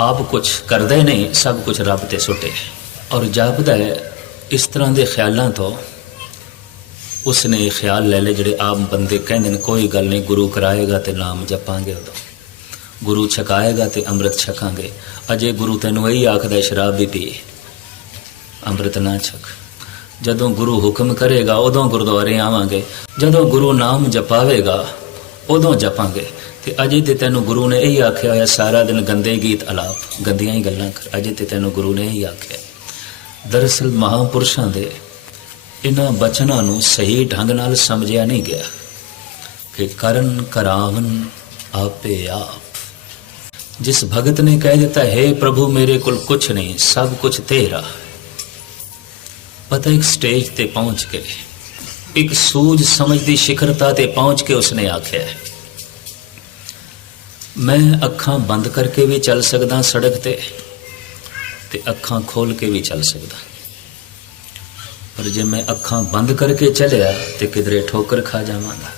ਆਪ ਕੁਝ ਕਰਦੇ ਨਹੀਂ ਸਭ ਕੁਝ ਰੱਬ ਤੇ ਸੁੱਟੇ। ਔਰ ਜਾਪਦਾ ਹੈ, ਇਸ ਤਰ੍ਹਾਂ ਦੇ ਖਿਆਲਾਂ ਤੋਂ ਉਸਨੇ ਖਿਆਲ ਲੈ ਲਏ ਜਿਹੜੇ ਆਮ ਬੰਦੇ ਕਹਿੰਦੇ ਨੇ, ਕੋਈ ਗੱਲ ਨਹੀਂ, ਗੁਰੂ ਕਰਾਏਗਾ ਤੇ ਨਾਮ ਜਪਾਂਗੇ ਉਦੋਂ। ਗੁਰੂ ਛਕਾਏਗਾ ਤੇ ਅੰਮ੍ਰਿਤ ਛਕਾਂਗੇ। ਅਜੇ ਗੁਰੂ ਤੈਨੂੰ ਇਹੀ ਆਖਦਾ ਸ਼ਰਾਬ ਵੀ ਪੀ। ਅੰਮ੍ਰਿਤ ਨਾ ਛਕ। ਜਦੋਂ ਗੁਰੂ ਹੁਕਮ ਕਰੇਗਾ, ਉਦੋਂ ਗੁਰਦੁਆਰੇ ਆਵਾਂਗੇ। ਜਦੋਂ ਗੁਰੂ ਨਾਮ ਜਪਾਵੇਗਾ, ਉਦੋਂ ਜਪਾਂਗੇ। ਤੇ ਅਜੇ ਤੇ ਤੈਨੂੰ ਗੁਰੂ ਨੇ ਇਹੀ ਆਖਿਆ ਹੋਇਆ, ਸਾਰਾ ਦਿਨ ਗੰਦੇ ਗੀਤ ਅਲਾਪ, ਗੰਦੀਆਂ ਹੀ ਗੱਲਾਂ ਕਰ। ਅਜੇ ਤੇ ਤੈਨੂੰ ਗੁਰੂ ਨੇ ਇਹੀ ਆਖਿਆ। ਦਰਅਸਲ ਮਹਾਪੁਰਸ਼ਾਂ ਦੇ ਇਹਨਾਂ ਬਚਨਾਂ ਨੂੰ ਸਹੀ ਢੰਗ ਨਾਲ ਸਮਝਿਆ ਨਹੀਂ ਗਿਆ ਕਿ ਕਰਨ ਕਰਾਵਨ ਆਪੇ ਆਪ। ਜਿਸ ਭਗਤ ਨੇ ਕਹਿ ਦਿੱਤਾ, ਹੈ ਪ੍ਰਭੂ, ਮੇਰੇ ਕੋਲ ਕੁਛ ਨਹੀਂ, ਸਭ ਕੁਝ ਤੇਰਾ ਪਤਾ ਇੱਕ ਸਟੇਜ ਤੇ ਪਹੁੰਚ ਕੇ, ਇੱਕ ਸੂਝ ਸਮਝ ਦੀ ਸਿਖਰਤਾ ਤੇ ਪਹੁੰਚ ਕੇ ਉਸਨੇ ਆਖਿਆ ਮੈਂ ਅੱਖਾਂ ਬੰਦ ਕਰਕੇ ਵੀ ਚੱਲ ਸਕਦਾ, ਸੜਕ ਤੇ ਤੇ ਅੱਖਾਂ ਖੋਲ ਕੇ ਵੀ ਚੱਲ ਸਕਦਾ। ਪਰ ਜੇ ਮੈਂ ਅੱਖਾਂ ਬੰਦ ਕਰਕੇ ਚੱਲਿਆ ਤੇ ਕਿਧਰੇ ਠੋਕਰ ਖਾ ਜਾਵਾਂਗਾ,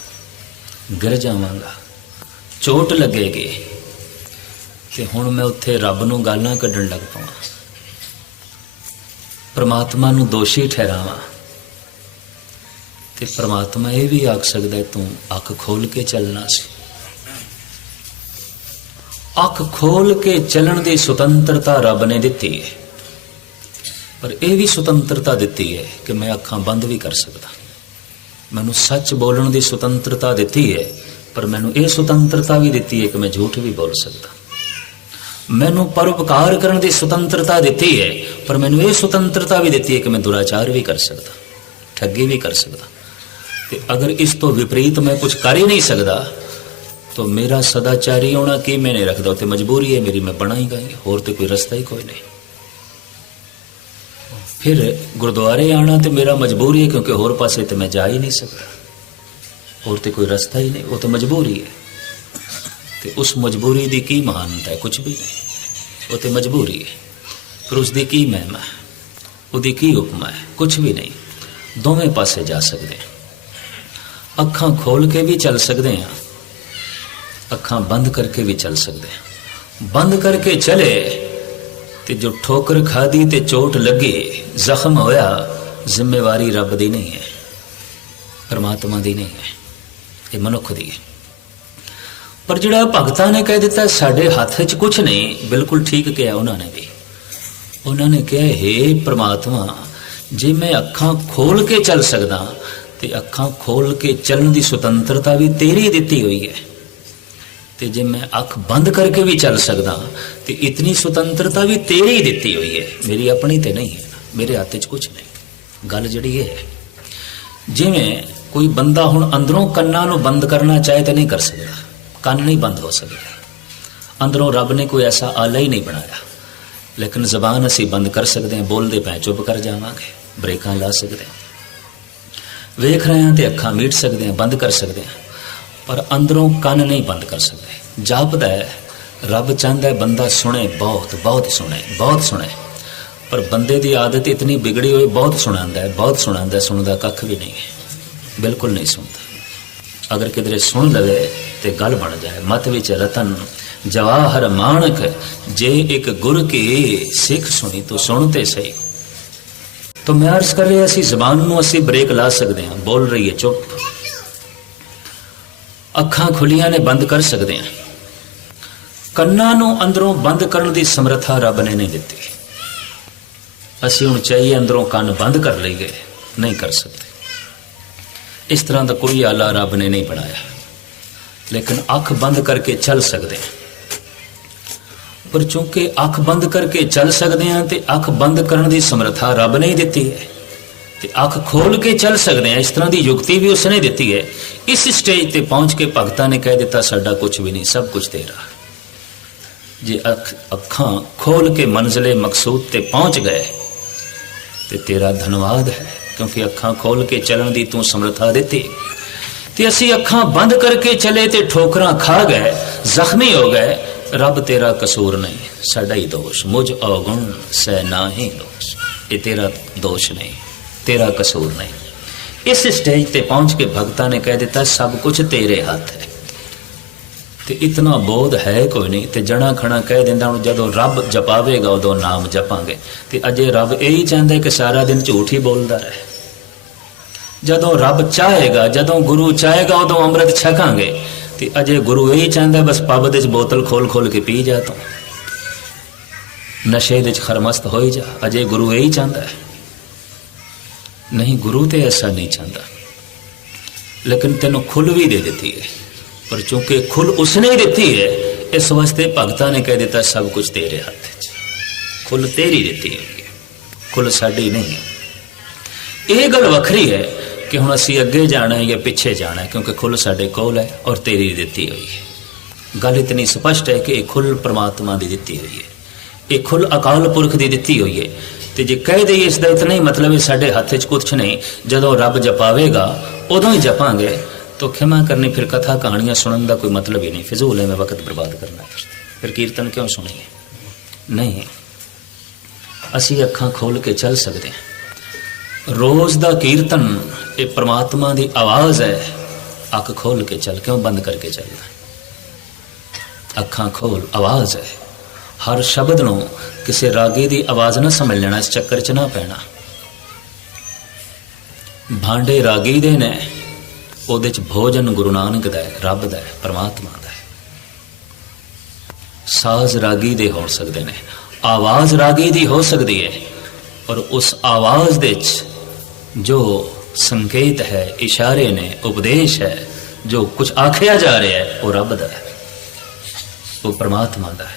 ਗਿਰ ਜਾਵਾਂਗਾ, ਚੋਟ ਲੱਗੇਗੀ, ਤੇ ਹੁਣ ਮੈਂ ਉੱਥੇ ਰੱਬ ਨੂੰ ਗਾਲਾਂ ਕੱਢਣ ਲੱਗ ਪਵਾਂ। ਪ੍ਰਮਾਤਮਾ ਨੂੰ ਦੋਸ਼ੀ ਠਹਿਰਾਵਾਂ। ਤੇ ਪ੍ਰਮਾਤਮਾ ਇਹ ਵੀ ਆਖ ਸਕਦਾ ਤੂੰ ਅੱਖ ਖੋਲ ਕੇ ਚੱਲਣਾ ਸੀ। ਅੱਖ ਖੋਲ ਕੇ ਚੱਲਣ ਦੀ ਸੁਤੰਤਰਤਾ ਰੱਬ ਨੇ ਦਿੱਤੀ ਹੈ। ਪਰ ਇਹ ਵੀ ਸੁਤੰਤਰਤਾ ਦਿੱਤੀ ਹੈ ਕਿ ਮੈਂ ਅੱਖਾਂ ਬੰਦ ਵੀ ਕਰ ਸਕਦਾ। ਮੈਨੂੰ ਸੱਚ ਬੋਲਣ ਦੀ ਸੁਤੰਤਰਤਾ ਦਿੱਤੀ ਹੈ, ਪਰ ਮੈਨੂੰ ਇਹ ਸੁਤੰਤਰਤਾ ਵੀ ਦਿੱਤੀ ਹੈ ਕਿ ਮੈਂ ਝੂਠ ਵੀ ਬੋਲ ਸਕਦਾ। ਮੈਨੂੰ ਪਰਉਪਕਾਰ ਕਰਨ ਦੀ ਸੁਤੰਤਰਤਾ ਦਿੱਤੀ ਹੈ, ਪਰ ਮੈਨੂੰ ਇਹ ਸੁਤੰਤਰਤਾ ਵੀ ਦਿੱਤੀ ਹੈ ਕਿ ਮੈਂ ਦੁਰਾਚਾਰ ਵੀ ਕਰ ਸਕਦਾ, ਠੱਗੀ ਵੀ ਕਰ ਸਕਦਾ। ਤੇ ਅਗਰ ਇਸ ਤੋਂ ਵਿਪਰੀਤ ਮੈਂ ਕੁਝ ਕਰ ਹੀ ਨਹੀਂ ਸਕਦਾ ਤਾਂ ਮੇਰਾ ਸਦਾਚਾਰੀ ਹੋਣਾ ਕੀ ਮੈਂ ਨਹੀਂ ਰੱਖਦਾ? ਉੱਤੇ ਮਜਬੂਰੀ ਹੈ ਮੇਰੀ, ਮੈਂ ਬਣਾ ਹੀ ਗਈ। ਹੋਰ ਤੇ ਕੋਈ ਰਸਤਾ ਹੀ ਕੋਈ ਨਹੀਂ। ਫਿਰ ਗੁਰਦੁਆਰੇ ਆਣਾ ਤੇ ਮੇਰਾ ਮਜਬੂਰੀ ਹੈ, ਕਿਉਂਕਿ ਹੋਰ ਪਾਸੇ ਤੇ ਮੈਂ ਜਾ ਹੀ ਨਹੀਂ ਸਕਦਾ। ਹੋਰ ਤੇ ਕੋਈ ਰਸਤਾ ਹੀ ਨਹੀਂ, ਉਹ ਤਾਂ ਮਜਬੂਰੀ ਹੈ। ਤੇ ਉਸ ਮਜਬੂਰੀ ਦੀ ਕੀ ਮਹਾਨਤਾ ਹੈ? ਕੁਝ ਵੀ ਨਹੀਂ। ਉਹ ਤੇ ਮਜਬੂਰੀ ਹੈ। ਫਿਰ ਉਸ ਦੀ ਕੀ ਮਹਿਮਾ ਹੈ? ਉਹਦੀ ਕੀ ਉਪਮਾ ਹੈ? ਕੁਝ ਵੀ ਨਹੀਂ। ਦੋਵੇਂ ਪਾਸੇ ਜਾ ਸਕਦੇ ਅੱਖਾਂ ਖੋਲ ਕੇ ਵੀ ਚੱਲ ਸਕਦੇ ਹਾਂ। ਅੱਖਾਂ ਬੰਦ ਕਰਕੇ ਵੀ ਚੱਲ ਸਕਦੇ ਹਾਂ ਬੰਦ ਕਰਕੇ ਚਲੇ ਤੇ ਜੋ ਠੋਕਰ ਖਾਦੀ ਤੇ ਚੋਟ ਲੱਗੇ, ਜ਼ਖਮ ਹੋਇਆ, ਜ਼ਿੰਮੇਵਾਰੀ ਰੱਬ ਦੀ ਨਹੀਂ ਹੈ। ਪਰਮਾਤਮਾ ਦੀ ਨਹੀਂ ਹੈ। ਇਹ ਮਨੁੱਖ ਦੀ ਹੈ। ਪਰ ਜਿਹੜਾ ਭਗਤਾਂ ਨੇ ਕਹਿ ਦਿੱਤਾ, ਸਾਡੇ ਹੱਥ 'ਚ ਕੁਝ ਨਹੀਂ, ਬਿਲਕੁਲ ਠੀਕ ਕਿਹਾ ਉਹਨਾਂ ਨੇ ਵੀ। ਉਹਨਾਂ ਨੇ ਕਿਹਾ हे ਪ੍ਰਮਾਤਮਾ, ਜੇ ਮੈਂ ਅੱਖਾਂ ਖੋਲ ਕੇ ਚੱਲ ਸਕਦਾ ਤੇ ਅੱਖਾਂ ਖੋਲ ਕੇ ਚੱਲਣ ਦੀ ਸੁਤੰਤਰਤਾ ਵੀ ਤੇਰੀ ਦਿੱਤੀ ਹੋਈ ਹੈ। ਤੇ ਜੇ ਮੈਂ ਅੱਖ ਬੰਦ ਕਰਕੇ ਵੀ ਚੱਲ ਸਕਦਾ ਤੇ ਇਤਨੀ ਸੁਤੰਤਰਤਾ ਵੀ ਤੇਰੀ ਹੀ ਦਿੱਤੀ ਹੋਈ ਹੈ। ਮੇਰੀ ਆਪਣੀ ਤੇ ਨਹੀਂ ਹੈ ਮੇਰੇ ਹੱਥ 'ਚ ਕੁਝ ਨਹੀਂ। ਗੱਲ ਜਿਹੜੀ ਇਹ ਹੈ, ਜਿਵੇਂ ਕੋਈ ਬੰਦਾ ਹੁਣ ਅੰਦਰੋਂ ਕੰਨਾਂ ਨੂੰ ਬੰਦ ਕਰਨਾ ਚਾਹੇ ਤਾਂ ਨਹੀਂ ਕਰ ਸਕਦਾ, ਕੰਨ ਨਹੀਂ ਬੰਦ ਹੋ ਸਕਦਾ। ਅੰਦਰੋਂ ਰੱਬ ਨੇ ਕੋਈ ਐਸਾ ਆਲਾ ਹੀ ਨਹੀਂ ਬਣਾਇਆ। ਲੇਕਿਨ ਜ਼ਬਾਨ ਅਸੀਂ ਬੰਦ ਕਰ ਸਕਦੇ ਹਾਂ, ਬੋਲਦੇ ਪਏ ਚੁੱਪ ਕਰ ਜਾਵਾਂਗੇ, ਬ੍ਰੇਕਾਂ ਲਾ ਸਕਦੇ ਹਾਂ। ਵੇਖ ਰਹੇ ਹਾਂ ਤੇ ਅੱਖਾਂ ਮੀਟ ਸਕਦੇ ਹਾਂ, ਬੰਦ ਕਰ ਸਕਦੇ ਹਾਂ, ਪਰ ਅੰਦਰੋਂ ਕੰਨ ਨਹੀਂ ਬੰਦ ਕਰ ਸਕਦੇ। ਜਾਪਦਾ ਹੈ ਰੱਬ ਚਾਹੁੰਦਾ ਹੈ ਬੰਦਾ ਸੁਣੇ ਬਹੁਤ ਬਹੁਤ ਸੁਣੇ ਬਹੁਤ ਸੁਣੇ। ਪਰ ਬੰਦੇ ਦੀ ਆਦਤ ਇਤਨੀ ਵਿਗੜੀ ਹੋਈ ਬਹੁਤ ਸੁਣਾਉਂਦਾ ਹੈ ਬਹੁਤ ਸੁਣਾਉਂਦਾ ਹੈ, ਸੁਣਦਾ ਕੱਖ ਵੀ ਨਹੀਂ ਹੈ। ਬਿਲਕੁਲ ਨਹੀਂ ਸੁਣਦਾ। ਅਗਰ ਕਿਧਰੇ ਸੁਣ ਲਵੇ ਤੇ ਗੱਲ ਬਣ ਜਾਏ ਮਤ ਵਿੱਚ ਰਤਨ ਜਵਾਹਰ ਮਾਨਕ ਜੇ ਇੱਕ ਗੁਰ ਕੇ ਸਿੱਖ ਸੁਣੀ ਤੂੰ ਸੁਣ ਤੇ ਸਹੀ। ਤਾਂ ਮੈਂ ਅਰਜ਼ ਕਰ ਰਿਹਾ ਸੀ ਜ਼ਬਾਨ ਨੂੰ ਅਸੀਂ ਬ੍ਰੇਕ ਲਾ ਸਕਦੇ ਹਾਂ। ਬੋਲ ਰਹੀ ਹੈ ਚੁੱਪ। ਅੱਖਾਂ ਖੁੱਲੀਆਂ ਨੇ ਬੰਦ ਕਰ ਸਕਦੇ ਹਾਂ। ਕੰਨਾਂ ਨੂੰ ਅੰਦਰੋਂ ਬੰਦ ਕਰਨ ਦੀ ਸਮਰੱਥਾ ਰੱਬ ਨੇ ਨਹੀਂ ਦਿੱਤੀ। ਅਸੀਂ ਹੁਣ ਚਾਹੀਏ ਅੰਦਰੋਂ ਕੰਨ ਬੰਦ ਕਰ ਲਈਏ, ਨਹੀਂ ਕਰ ਸਕਦੇ। ਇਸ ਤਰ੍ਹਾਂ ਦਾ ਕੋਈ ਆਲਾ ਰੱਬ ਨੇ ਨਹੀਂ ਬਣਾਇਆ। ਲੇਕਿਨ ਅੱਖ ਬੰਦ ਕਰਕੇ ਚੱਲ ਸਕਦੇ ਹਾਂ। ਪਰ ਚੂੰਕਿ ਅੱਖ ਬੰਦ ਕਰਕੇ ਚੱਲ ਸਕਦੇ ਹਾਂ ਤੇ ਅੱਖ ਬੰਦ ਕਰਨ ਦੀ ਸਮਰੱਥਾ ਰੱਬ ਨੇ ਹੀ ਦਿੱਤੀ ਹੈ। ਤੇ ਅੱਖ ਖੋਲ ਕੇ ਚੱਲ ਸਕਦੇ ਹਾਂ ਇਸ ਤਰ੍ਹਾਂ ਦੀ ਯੁਕਤੀ ਵੀ ਉਸਨੇ ਦਿੱਤੀ ਹੈ। ਇਸ ਸਟੇਜ ਤੇ ਪਹੁੰਚ ਕੇ ਭਗਤਾਂ ਨੇ ਕਹਿ ਦਿੱਤਾ, ਸਾਡਾ ਕੁਝ ਵੀ ਨਹੀਂ, ਸਭ ਕੁਝ ਤੇਰਾ ਜੇ ਅੱਖ, ਅੱਖਾਂ ਖੋਲ ਕੇ ਮੰਜ਼ਲੇ ਮਕਸੂਦ ਤੇ ਪਹੁੰਚ ਗਏ, ਤੇ ਤੇਰਾ ਧੰਨਵਾਦ ਹੈ, ਕਿਉਂਕਿ ਅੱਖਾਂ ਖੋਲ ਕੇ ਚੱਲਣ ਦੀ ਤੂੰ ਸਮਰੱਥਾ ਦਿੱਤੀ। ਤੇ ਅਸੀਂ ਅੱਖਾਂ ਬੰਦ ਕਰਕੇ ਚਲੇ ਤੇ ਠੋਕਰਾਂ ਖਾ ਗਏ, ਜ਼ਖਮੀ ਹੋ ਗਏ। ਰੱਬ ਤੇਰਾ ਕਸੂਰ ਨਹੀਂ, ਸਾਡਾ ਹੀ ਦੋਸ਼। ਮੁਝ ਔਗੁਣ, ਸਹਿ ਨਾਹੀ ਦੋਸ਼ ਇਹ ਤੇਰਾ ਦੋਸ਼ ਨਹੀਂ। ਤੇਰਾ ਕਸੂਰ ਨਹੀਂ। ਇਸ ਸਟੇਜ ਤੇ ਪਹੁੰਚ ਕੇ ਭਗਤਾਂ ਨੇ ਕਹਿ ਦਿੱਤਾ, ਸਭ ਕੁਝ ਤੇਰੇ ਹੱਥ ਹੈ। ਤੇ ਇਤਨਾ ਬੋਧ ਹੈ ਕੋਈ ਨਹੀਂ, ਤੇ ਜਣਾ ਖਣਾ ਕਹਿ ਦਿੰਦਾ ਹੁਣ ਜਦੋਂ ਰੱਬ ਜਪਾਵੇਗਾ, ਉਦੋਂ ਨਾਮ ਜਪਾਂਗੇ। ਤੇ ਅਜੇ ਰੱਬ ਇਹੀ ਚਾਹੁੰਦਾ ਕਿ ਸਾਰਾ ਦਿਨ ਝੂਠ ਹੀ ਬੋਲਦਾ ਰਹੇ। ਜਦੋਂ ਰੱਬ ਚਾਹੇਗਾ, ਜਦੋਂ ਗੁਰੂ ਚਾਹੇਗਾ, ਉਦੋਂ ਅੰਮ੍ਰਿਤ ਛਕਾਂਗੇ। ਤੇ ਅਜੇ ਗੁਰੂ ਇਹੀ ਚਾਹੁੰਦਾ, ਬਸ ਪੱਬ ਦੇ ਚ ਬੋਤਲ ਖੋਲ ਖੋਲ ਕੇ ਪੀ ਜਾ ਤੂੰ। ਨਸ਼ੇ ਦੇ ਵਿੱਚ ਖਰਮਸਤ ਹੋਈ ਜਾ। ਅਜੇ ਗੁਰੂ ਇਹੀ ਚਾਹੁੰਦਾ ਹੈ। ਨਹੀਂ, ਗੁਰੂ ਤੇ ਐਸਾ ਨਹੀਂ ਚਾਹੁੰਦਾ। ਲੇਕਿਨ ਤੈਨੂੰ ਖੁੱਲ ਵੀ ਦੇ ਦਿੱਤੀ ਹੈ। ਪਰ ਚूंकि ਖੁੱਲ ਉਸਨੇ ਹੀ ਦਿੱਤੀ ਹੈ, ਇਸ ਵਾਸਤੇ ਭਗਤਾਂ ਨੇ ਕਹਿ ਦਿੱਤਾ, ਸਭ ਕੁਝ ਤੇਰੇ ਹੱਥ 'ਚ ਖੁੱਲ ਤੇਰੀ ਦਿੱਤੀ ਹੋਈ ਹੈ। ਖੁੱਲ ਸਾਡੀ ਨਹੀਂ ਹੈ। ਇਹ ਗੱਲ ਵੱਖਰੀ ਹੈ ਕਿ ਹੁਣ ਅਸੀਂ ਅੱਗੇ ਜਾਣਾ ਹੈ ਜਾਂ ਪਿੱਛੇ ਜਾਣਾ ਹੈ, ਕਿਉਂਕਿ ਖੁੱਲ ਸਾਡੇ ਕੋਲ ਹੈ ਔਰ ਤੇਰੀ ਦਿੱਤੀ ਹੋਈ ਹੈ। ਗੱਲ ਇਤਨੀ ਸਪਸ਼ਟ ਹੈ ਕਿ ਇਹ ਖੁੱਲ ਪ੍ਰਮਾਤਮਾ ਦੀ ਦਿੱਤੀ ਹੋਈ ਹੈ। ਇਹ ਖੁੱਲ ਅਕਾਲ ਪੁਰਖ ਦੀ ਦਿੱਤੀ ਹੋਈ ਹੈ। ਤੇ ਜੇ ਕਹਿ ਦਈਏ ਇਸ ਦਾ ਇਤਨਾ ਹੀ ਮਤਲਬ ਹੈ, ਸਾਡੇ ਹੱਥ 'ਚ ਕੁਝ ਨਹੀਂ, ਜਦੋਂ ਰੱਬ ਜਪਾਵੇਗਾ, ਉਦੋਂ ਹੀ ਜਪਾਂਗੇ। ਤੋ ਖਿਮਾ ਕਰਨੀ, ਫਿਰ ਕਥਾ ਕਹਾਣੀਆਂ ਸੁਣਨ ਦਾ ਕੋਈ ਮਤਲਬ ਹੀ ਨਹੀਂ। ਫਿਜ਼ੂਲ ਹੈ ਮੈਂ ਵਕਤ ਬਰਬਾਦ ਕਰਨਾ ਫਿਰ ਕੀਰਤਨ ਕਿਉਂ ਸੁਣੀਏ ਨਹੀਂ। ਅਸੀਂ ਅੱਖਾਂ ਖੋਲ ਕੇ ਚੱਲ ਸਕਦੇ ਹਾਂ। ਰੋਜ਼ ਦਾ ਕੀਰਤਨ, ਇਹ ਪ੍ਰਮਾਤਮਾ ਦੀ ਆਵਾਜ਼ ਹੈ। ਅੱਖ ਖੋਲ ਕੇ ਚੱਲ, ਕਿਉਂ ਬੰਦ ਕਰਕੇ ਚੱਲਣਾ? ਅੱਖਾਂ ਖੋਲ, ਆਵਾਜ਼ ਹੈ। ਹਰ ਸ਼ਬਦ ਨੂੰ ਕਿਸੇ ਰਾਗੀ ਦੀ ਆਵਾਜ਼ ਨਾ ਸਮਝ ਲੈਣਾ, ਇਸ ਚੱਕਰ 'ਚ ਨਾ ਪੈਣਾ। ਭਾਂਡੇ ਰਾਗੀ ਦੇ ਨੇ, ਉਹਦੇ 'ਚ ਭੋਜਨ ਗੁਰੂ ਨਾਨਕ ਦਾ ਹੈ, ਰੱਬ ਦਾ ਹੈ, ਪਰਮਾਤਮਾ ਦਾ ਹੈ। ਸਾਜ਼ ਰਾਗੀ ਦੇ ਹੋ ਸਕਦੇ ਨੇ, ਆਵਾਜ਼ ਰਾਗੀ ਦੀ ਹੋ ਸਕਦੀ ਹੈ ਔਰ ਉਸ ਆਵਾਜ਼ ਦੇ 'ਚ ਜੋ ਸੰਕੇਤ ਹੈ, ਇਸ਼ਾਰੇ ਨੇ, ਉਪਦੇਸ਼ ਹੈ, ਜੋ ਕੁਝ ਆਖਿਆ ਜਾ ਰਿਹਾ ਹੈ, ਉਹ ਰੱਬ ਦਾ ਹੈ। ਉਹ ਪਰਮਾਤਮਾ ਦਾ ਹੈ,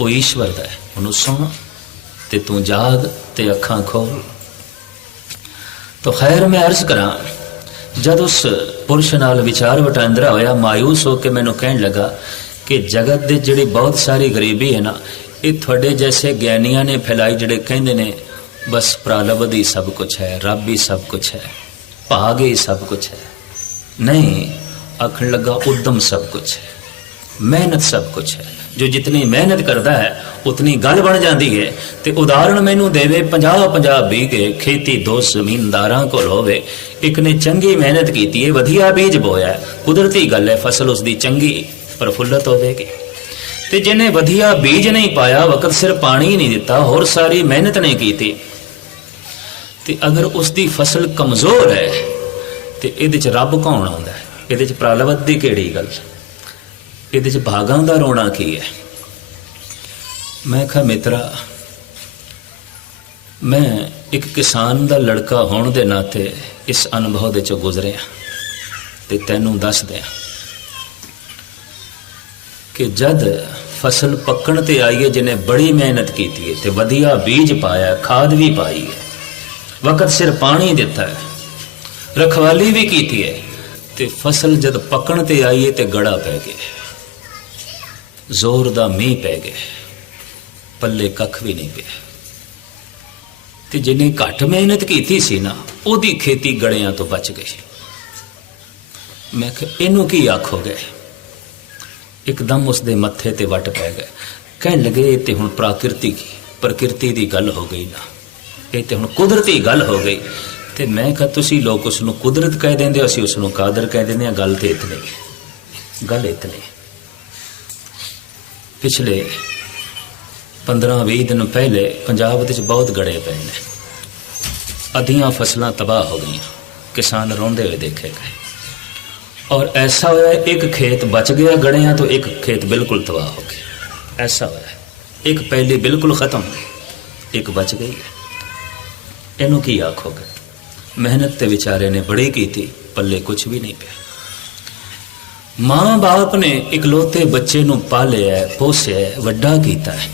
ਉਹ ਈਸ਼ਵਰ ਦਾ ਹੈ। ਉਹਨੂੰ ਸੌਂ ਤੇ ਤੂੰ ਜਾਗ ਤੇ ਅੱਖਾਂ ਖੋਲ। ਤਾਂ ਖੈਰ ਮੈਂ ਅਰਜ਼ ਕਰਾਂ, ਜਦ ਉਸ ਪੁਰਸ਼ ਨਾਲ ਵਿਚਾਰ ਵਟਾਂਦਰਾ ਹੋਇਆ ਮਾਇੂਸ ਹੋ ਕੇ ਮੈਨੂੰ ਕਹਿਣ ਲੱਗਾ ਕਿ ਜਗਤ ਦੇ ਜਿਹੜੀ ਬਹੁਤ ਸਾਰੀ ਗਰੀਬੀ ਹੈ ਨਾ, ਇਹ ਤੁਹਾਡੇ ਜੈਸੇ ਗਿਆਨੀਆਂ ਨੇ ਫੈਲਾਈ ਜਿਹੜੇ ਕਹਿੰਦੇ ਨੇ, ਬਸ ਪ੍ਰਾਲਬਧ ਹੀ ਸਭ ਕੁਝ ਹੈ, ਰੱਬ ਹੀ ਸਭ ਕੁਝ ਹੈ, ਭਾਗ ਹੀ ਸਭ ਕੁਝ ਹੈ। ਨਹੀਂ, ਆਖਣ ਲੱਗਾ, ਉਦਮ ਸਭ ਕੁਝ ਹੈ, ਮਿਹਨਤ ਸਭ ਕੁਝ ਹੈ। ਜੋ ਜਿਤਨੀ ਮਿਹਨਤ ਕਰਦਾ ਹੈ, ਉਤਨੀ ਗੱਲ ਬਣ ਜਾਂਦੀ ਹੈ। ਤੇ ਉਦਾਹਰਣ ਮੈਨੂੰ ਦੇਵੇ 50 50 ਬੀਗੇ ਖੇਤੀ ਦੋ ਜ਼ਮੀਨਦਾਰਾਂ ਕੋਲ ਹੋਵੇ। ਇੱਕ ਨੇ ਚੰਗੀ ਮਿਹਨਤ ਕੀਤੀ ਹੈ ਵਧੀਆ ਬੀਜ ਬੋਇਆ ਕੁਦਰਤੀ ਗੱਲ ਹੈ, ਫਸਲ ਉਸ ਦੀ ਚੰਗੀ ਪ੍ਰਫੁੱਲਤ ਹੋਵੇਗੀ। ਤੇ ਜਿਹਨੇ ਵਧੀਆ ਬੀਜ ਨਹੀਂ ਪਾਇਆ, ਵਕਤ ਸਿਰ ਪਾਣੀ ਨਹੀਂ ਦਿੱਤਾ, ਹੋਰ ਸਾਰੀ ਮਿਹਨਤ ਨਹੀਂ ਕੀਤੀ। ਤੇ ਅਗਰ ਉਸ ਦੀ ਫਸਲ ਕਮਜ਼ੋਰ ਹੈ, ਤੇ ਇਹਦੇ ਚ ਰੱਬ ਕੌਣ ਆਉਂਦਾ ਹੈ? ਇਹਦੇ ਚ ਪ੍ਰਾਲਵਤ ਦੀ ਕਿਹੜੀ ਗੱਲ ਇਹਦੇ ਚ ਭਾਗਾਂ ਦਾ ਰੋਣਾ ਕੀ ਹੈ? ਮੈਂ ਕਿਹਾ, ਮਿੱਤਰਾ, ਮੈਂ ਇੱਕ ਕਿਸਾਨ ਦਾ ਲੜਕਾ ਹੋਣ ਦੇ ਨਾਤੇ ਇਸ ਅਨੁਭਵ ਦੇ ਚੋਂ ਗੁਜ਼ਰਿਆ ਤੇ ਤੈਨੂੰ ਦੱਸ ਦਿਆਂ ਕਿ ਜਦ ਫਸਲ ਪੱਕਣ ਤੇ ਆਈ ਹੈ, ਜਿਹਨੇ ਬੜੀ ਮਿਹਨਤ ਕੀਤੀ ਹੈ ਤੇ ਵਧੀਆ ਬੀਜ ਪਾਇਆ ਖਾਦ ਵੀ ਪਾਈ ਹੈ, ਵਕਤ ਸਿਰ ਪਾਣੀ ਦਿੱਤਾ ਹੈ, ਰਖਵਾਲੀ ਵੀ ਕੀਤੀ ਹੈ ਤੇ ਫਸਲ ਜਦ ਪੱਕਣ ਤੇ ਆਈ ਹੈ ਤੇ ਗੜਾ ਪੈ ਗਿਆ ਜ਼ੋਰ ਦਾ ਮੀਂਹ ਪੈ ਗਿਆ। ਪੱਲੇ ਕੱਖ ਵੀ ਨਹੀਂ ਪਿਆ। ਤੇ ਜਿਹਨੇ ਘੱਟ ਮਿਹਨਤ ਕੀਤੀ ਸੀ ਨਾ, ਉਹਦੀ ਖੇਤੀ ਗੜਿਆਂ ਤੋਂ ਬਚ ਗਈ। ਮੈਂ ਕਿਹਾ, ਇਹਨੂੰ ਕੀ ਆਖੋਗੇ ਇੱਕਦਮ ਉਸ ਦੇ ਮੱਥੇ ਤੇ ਵੱਟ ਪੈ ਗਏ ਕਹਿਣ ਲੱਗੇ, ਇਹ ਤੇ ਹੁਣ ਪ੍ਰਾਕਿਰਤਿਕ ਪ੍ਰਕਿਰਤੀ ਦੀ ਗੱਲ ਹੋ ਗਈ ਨਾ। ਇਹ ਤੇ ਹੁਣ ਕੁਦਰਤੀ ਗੱਲ ਹੋ ਗਈ। ਤੇ ਮੈਂ ਕਿਹਾ, ਤੁਸੀਂ ਲੋਕ ਉਸ ਨੂੰ ਕੁਦਰਤ ਕਹਿ ਦਿੰਦੇ ਹੋ, ਅਸੀਂ ਉਸ ਨੂੰ ਕਾਦਰ ਕਹਿ ਦਿੰਦੇ ਹਾਂ। ਗੱਲ ਤੇ ਇਤਨੀ ਹੈ। ਗੱਲ ਇਤਨੀ ਹੈ। ਪਿਛਲੇ 15-20 ਦਿਨ ਪਹਿਲੇ ਪੰਜਾਬ ਵਿੱਚ ਬਹੁਤ ਗੜੇ ਪਏ ਨੇ। ਅੱਧੀਆਂ ਫਸਲਾਂ ਤਬਾਹ ਹੋ ਗਈਆਂ। ਕਿਸਾਨ ਰੋਂਦੇ ਹੋਏ ਦੇਖੇ ਗਏ। ਔਰ ਐਸਾ ਹੋਇਆ ਇੱਕ ਖੇਤ ਬਚ ਗਿਆ ਗੜਿਆਂ ਤੋਂ ਇੱਕ ਖੇਤ ਬਿਲਕੁਲ ਤਬਾਹ ਹੋ ਗਿਆ। ਐਸਾ ਹੋਇਆ। ਇੱਕ ਪਹਿਲੀ ਬਿਲਕੁਲ ਖਤਮ ਇੱਕ ਬਚ ਗਈ ਇਹਨੂੰ ਕੀ ਆਖੋਗੇ ਮਿਹਨਤ ਤੇ ਵਿਚਾਰੇ ਨੇ ਬੜੀ ਕੀਤੀ, ਪੱਲੇ ਕੁਝ ਵੀ ਨਹੀਂ ਪਿਆ। ਮਾਂ ਬਾਪ ਨੇ ਇਕਲੌਤੇ ਬੱਚੇ ਨੂੰ ਪਾਲਿਆ ਹੈ, ਪੋਸਿਆ ਹੈ, ਵੱਡਾ ਕੀਤਾ ਹੈ।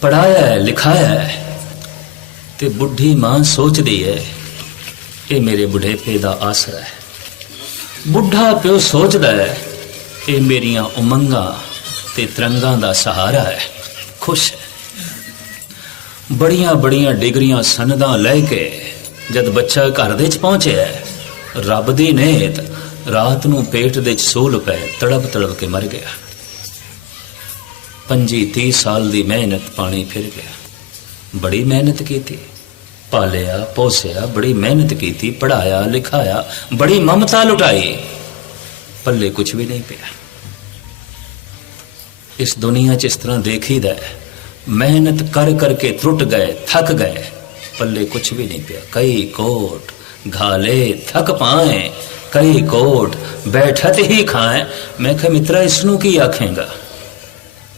ਪੜਾਇਆ ਲਿਖਾਇਆ ਤੇ ਬੁੱਢੀ ਮਾਂ ਸੋਚਦੀ ਹੈ ਇਹ ਮੇਰੇ ਬੁਢੇਪੇ ਦਾ ਆਸਰਾ ਹੈ। ਬੁੱਢਾ ਪਿਓ ਸੋਚਦਾ ਹੈ ਇਹ ਮੇਰੀਆਂ ਉਮੰਗਾਂ ਤੇ ਤਰੰਗਾਂ ਦਾ ਸਹਾਰਾ ਹੈ। ਖੁਸ਼ ਹੈ। ਬੜੀਆਂ ਬੜੀਆਂ ਡਿਗਰੀਆਂ ਸਨਦਾਂ ਲੈ ਕੇ ਜਦ ਬੱਚਾ ਘਰ ਦੇ ਚ ਪਹੁੰਚਿਆ ਰੱਬ ਦੀ ਨੇਤ ਰਾਤ ਨੂੰ ਪੇਟ ਦੇ ਸੋਲ ਪੈ ਤੜਪ ਤੜਪ ਕੇ ਮਰ ਗਿਆ। ਪੰਜੀ 30 ਸਾਲ ਦੀ ਮਿਹਨਤ ਪਾਣੀ ਫਿਰ ਗਿਆ। ਬੜੀ ਮਿਹਨਤ ਕੀਤੀ। ਪਾਲਿਆ, ਪੋਸਿਆ, ਬੜੀ ਮਿਹਨਤ ਕੀਤੀ ਪੜਾਇਆ ਲਿਖਾਇਆ, ਬੜੀ ਮਮਤਾ ਲੁਟਾਈ। ਪੱਲੇ ਕੁਝ ਵੀ ਨਹੀਂ ਪਿਆ। ਇਸ ਦੁਨੀਆ 'ਚ ਇਸ ਤਰ੍ਹਾਂ ਦੇਖੀਦਾ ਹੈ। ਮਿਹਨਤ ਕਰ ਕਰਕੇ ਟੁੱਟ ਗਏ, ਥੱਕ ਗਏ। ਪੱਲੇ ਕੁਝ ਵੀ ਨਹੀਂ ਪਿਆ। ਕਈ ਕੋਟ ਘਾਲੇ ਥੱਕ ਪਾਏ। ਕਈ ਕੋਟ ਬੈਠਤ ਹੀ ਖਾਏ ਮੈਂ ਕਿਹਾ ਮਿੱਤਰਾ ਇਸ ਨੂੰ ਕੀ ਆਖੇਗਾ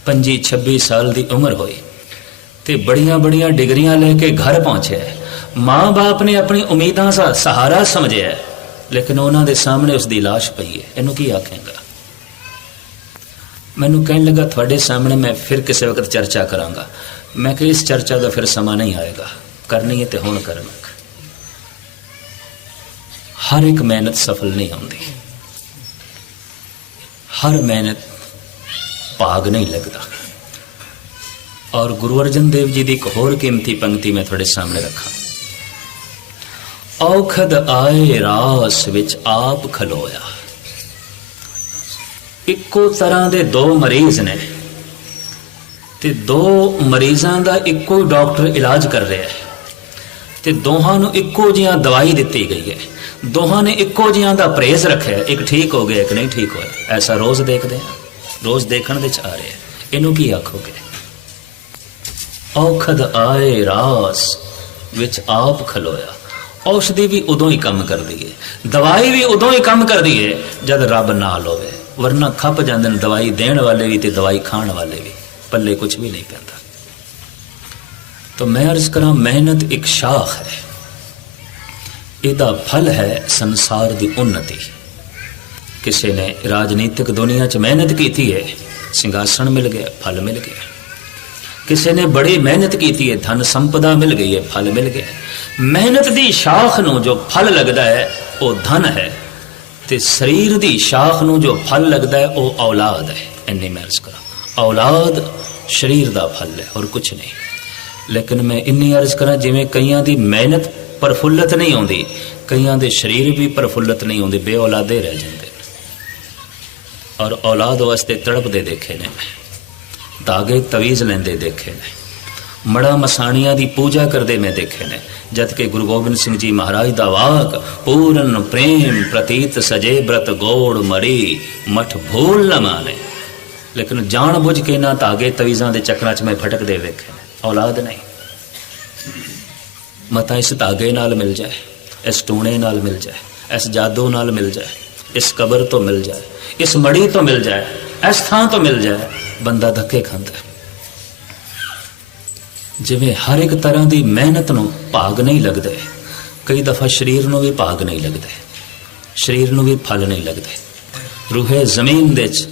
25 26 ਸਾਲ ਦੀ ਉਮਰ ਹੋਈ ਤੇ ਬੜੀਆਂ ਬੜੀਆਂ ਡਿਗਰੀਆਂ ਲੈ ਕੇ ਘਰ ਪਹੁੰਚਿਆ ਮਾਂ-ਬਾਪ ਨੇ ਆਪਣੀ ਉਮੀਦਾਂ ਦਾ ਸਹਾਰਾ ਸਮਝਿਆ ਲੇਕਿਨ ਉਹਨਾਂ ਦੇ ਸਾਹਮਣੇ ਉਸ ਦੀ লাশ ਪਈ ਹੈ ਇਹਨੂੰ ਕੀ ਆਖੇਗਾ ਮੈਨੂੰ ਕਹਿਣ ਲੱਗਾ ਤੁਹਾਡੇ ਸਾਹਮਣੇ ਮੈਂ ਫਿਰ ਕਿਸੇ ਵਕਤ ਚਰਚਾ ਕਰਾਂਗਾ ਮੈਂ ਕਿ ਇਸ ਚਰਚਾ ਦਾ ਫਿਰ ਸਮਾਂ ਨਹੀਂ ਆਏਗਾ ਕਰਨੀ ਹੈ ਤੇ ਹੁਣ ਕਰਾਂਗਾ ਹਰ ਇੱਕ ਮਿਹਨਤ ਸਫਲ ਨਹੀਂ ਹੁੰਦੀ। ਹਰ ਮਿਹਨਤ ਭਾਗ ਨਹੀਂ ਲੱਗਦਾ। ਔਰ ਗੁਰੂ ਅਰਜਨ ਦੇਵ ਜੀ ਦੀ ਇੱਕ ਹੋਰ ਕੀਮਤੀ ਪੰਕਤੀ ਮੈਂ ਤੁਹਾਡੇ ਸਾਹਮਣੇ ਰੱਖਾਂ। ਔਖਦ ਆਏ ਰਾਸ ਵਿੱਚ ਆਪ ਖਲੋਇਆ। ਇੱਕੋ ਤਰ੍ਹਾਂ ਦੇ ਦੋ ਮਰੀਜ਼ ਨੇ ਤੇ ਦੋ ਮਰੀਜ਼ਾਂ ਦਾ ਇੱਕੋ ਹੀ ਡਾਕਟਰ ਇਲਾਜ ਕਰ ਰਿਹਾ ਹੈ ਤੇ ਦੋਹਾਂ ਨੂੰ ਇੱਕੋ ਜਿਹੀਆਂ ਦਵਾਈ ਦਿੱਤੀ ਗਈ ਹੈ। ਦੋਹਾਂ ਨੇ ਇੱਕੋ ਜਿਹਾ ਦਾ ਪ੍ਰੇਜ਼ ਰੱਖਿਆ, ਇੱਕ ਠੀਕ ਹੋ ਗਿਆ, ਇੱਕ ਨਹੀਂ ਠੀਕ ਹੋਇਆ। ਐਸਾ ਰੋਜ਼ ਦੇਖਦੇ ਹਾਂ ਰੋਜ਼ ਦੇਖਣ ਦੇ ਚ ਆ ਰਿਹਾ ਇਹਨੂੰ ਕੀ ਆਖੋਗੇ? ਔਖਦ ਆਏ ਰਾਸ, ਵਿੱਚ ਆਪ ਖਲੋਇਆ। ਔਸ਼ਧੀ ਵੀ ਉਦੋਂ ਹੀ ਕੰਮ ਕਰਦੀ ਹੈ ਦਵਾਈ ਵੀ ਉਦੋਂ ਹੀ ਕੰਮ ਕਰਦੀ ਹੈ ਜਦ ਰੱਬ ਨਾਲ ਹੋਵੇ ਵਰਨਾ ਖੱਪ ਜਾਂਦੇ ਨੇ ਦਵਾਈ ਦੇਣ ਵਾਲੇ ਵੀ ਤੇ ਦਵਾਈ ਖਾਣ ਵਾਲੇ ਵੀ। ਪੱਲੇ ਕੁਝ ਵੀ ਨਹੀਂ ਪੈਂਦਾ। ਤਾਂ ਮੈਂ ਅਰਜ਼ ਕਰਾਂ, ਮਿਹਨਤ ਇੱਕ ਸ਼ਾਖ ਹੈ। ਇਹਦਾ ਫਲ ਹੈ ਸੰਸਾਰ ਦੀ ਉન્નਤੀ ਕਿਸੇ ਨੇ ਰਾਜਨੀਤਿਕ ਦੁਨੀਆ 'ਚ ਮਿਹਨਤ ਕੀਤੀ ਹੈ ਸਿੰਘਾਸਣ ਮਿਲ ਗਿਆ, ਫਲ ਮਿਲ ਗਿਆ। ਕਿਸੇ ਨੇ ਬੜੀ ਮਿਹਨਤ ਕੀਤੀ ਹੈ ਧਨ ਸੰਪਦਾ ਮਿਲ ਗਈ ਹੈ ਫਲ ਮਿਲ ਗਿਆ। ਮਿਹਨਤ ਦੀ ਸ਼ਾਖ ਨੂੰ ਜੋ ਫਲ ਲੱਗਦਾ ਹੈ ਉਹ ਧਨ ਹੈ। ਤੇ ਸਰੀਰ ਦੀ ਸ਼ਾਖ ਨੂੰ ਜੋ ਫਲ ਲੱਗਦਾ ਹੈ ਉਹ ਔਲਾਦ ਹੈ। ਇੰਨੀ ਮੈਂ ਅਰਜ਼ ਕਰਾਂ। ਔਲਾਦ ਸਰੀਰ ਦਾ ਫਲ ਹੈ, ਹੋਰ ਕੁਝ ਨਹੀਂ। ਲੇਕਿਨ ਮੈਂ ਇੰਨੀ ਅਰਜ਼ ਕਰਾਂ, ਜਿਵੇਂ ਕਈਆਂ ਦੀ ਮਿਹਨਤ ਪਰਫੁੱਲਤ ਨਹੀਂ ਆਉਂਦੀ। ਕਈਆਂ ਦੇ ਸਰੀਰ ਵੀ ਪਰਫੁੱਲਤ ਨਹੀਂ ਹੁੰਦੇ ਬੇਔਲਾਦੇ ਰਹਿ ਜਾਂਦੇ ਨੇ। ਔਰ ਔਲਾਦ ਵਾਸਤੇ ਤੜਪਦੇ ਦੇਖੇ ਨੇ। ਮੈਂ ਧਾਗੇ ਤਵੀਜ਼ ਲੈਂਦੇ ਦੇਖੇ ਨੇ। ਮੜਾ ਮਸਾਣੀਆਂ ਦੀ ਪੂਜਾ ਕਰਦੇ ਮੈਂ ਦੇਖੇ ਨੇ। ਜਦ ਕਿ ਗੁਰੂ ਗੋਬਿੰਦ ਸਿੰਘ ਜੀ ਮਹਾਰਾਜ ਦਾ ਵਾਕ, ਪੂਰਨ ਪ੍ਰੇਮ ਪ੍ਰਤੀਤ ਸਜੇ ਬ੍ਰਤ ਗੋੜ ਮਰੀ ਮਠ ਭੂਲ ਨ ਮਾਨੇ। ਲੇਕਿਨ ਜਾਣ ਬੁੱਝ ਕੇ ਨਾ ਧਾਗੇ ਤਵੀਜ਼ਾਂ ਦੇ ਚੱਕਰਾਂ 'ਚ ਮੈਂ ਭਟਕਦੇ ਵੇਖੇ ਨੇ। ਔਲਾਦ ਨਹੀਂ। ਮਤਾ ਇਸ ਧਾਗੇ ਨਾਲ ਮਿਲ ਜਾਏ, ਇਸ ਟੂਣੇ ਨਾਲ ਮਿਲ ਜਾਏ, ਇਸ ਜਾਦੂ ਨਾਲ ਮਿਲ ਜਾਏ, ਇਸ ਕਬਰ ਤੋਂ ਮਿਲ ਜਾਏ, ਇਸ ਮੜੀ ਤੋਂ ਮਿਲ ਜਾਏ, ਇਸ ਥਾਂ ਤੋਂ ਮਿਲ ਜਾਏ, ਬੰਦਾ ਧੱਕੇ ਖਾਂਦਾ ਜਿਵੇਂ ਹਰ ਇੱਕ ਤਰ੍ਹਾਂ ਦੀ ਮਿਹਨਤ ਨੂੰ ਭਾਗ ਨਹੀਂ ਲੱਗਦੇ, ਕਈ ਦਫਾ ਸਰੀਰ ਨੂੰ ਵੀ ਭਾਗ ਨਹੀਂ ਲੱਗਦੇ, ਸਰੀਰ ਨੂੰ ਵੀ ਫਲ ਨਹੀਂ ਲੱਗਦੇ। ਰੂਹੇ ਜ਼ਮੀਨ ਦੇ ਚ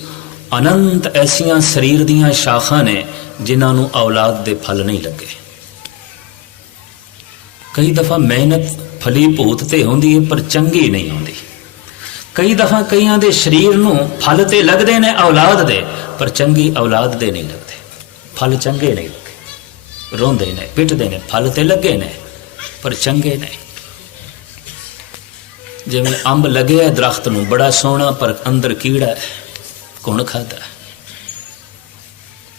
ਅਨੰਤ ਐਸੀਆਂ ਸਰੀਰ ਦੀਆਂ ਸ਼ਾਖਾਂ ਨੇ ਜਿਨ੍ਹਾਂ ਨੂੰ ਔਲਾਦ ਦੇ ਫਲ ਨਹੀਂ ਲੱਗੇ। ਕਈ ਦਫਾ ਮਿਹਨਤ, ਫਲੀ ਭੂਤ ਤੇ ਹੁੰਦੀ ਹੈ ਪਰ ਚੰਗੀ ਨਹੀਂ ਹੁੰਦੀ। ਕਈ ਦਫਾ ਕਈਆਂ ਦੇ ਸਰੀਰ ਨੂੰ ਫਲ ਤੇ ਲੱਗਦੇ ਨੇ, ਔਲਾਦ ਦੇ, ਪਰ ਚੰਗੀ ਔਲਾਦ ਦੇ ਨਹੀਂ ਲੱਗਦੇ। ਫਲ ਚੰਗੇ ਨਹੀਂ ਲੱਗਦੇ ਰੋਂਦੇ ਨੇ, ਪਿੱਟਦੇ ਨੇ, ਫਲ ਤੇ ਲੱਗੇ ਨੇ, ਪਰ ਚੰਗੇ ਨਹੀਂ। ਜਿਵੇਂ ਅੰਬ ਲੱਗਿਆ, ਦਰਖਤ ਨੂੰ ਬੜਾ ਸੋਹਣਾ, ਪਰ ਅੰਦਰ ਕੀੜਾ ਹੈ, ਕੌਣ ਖਾਦਾ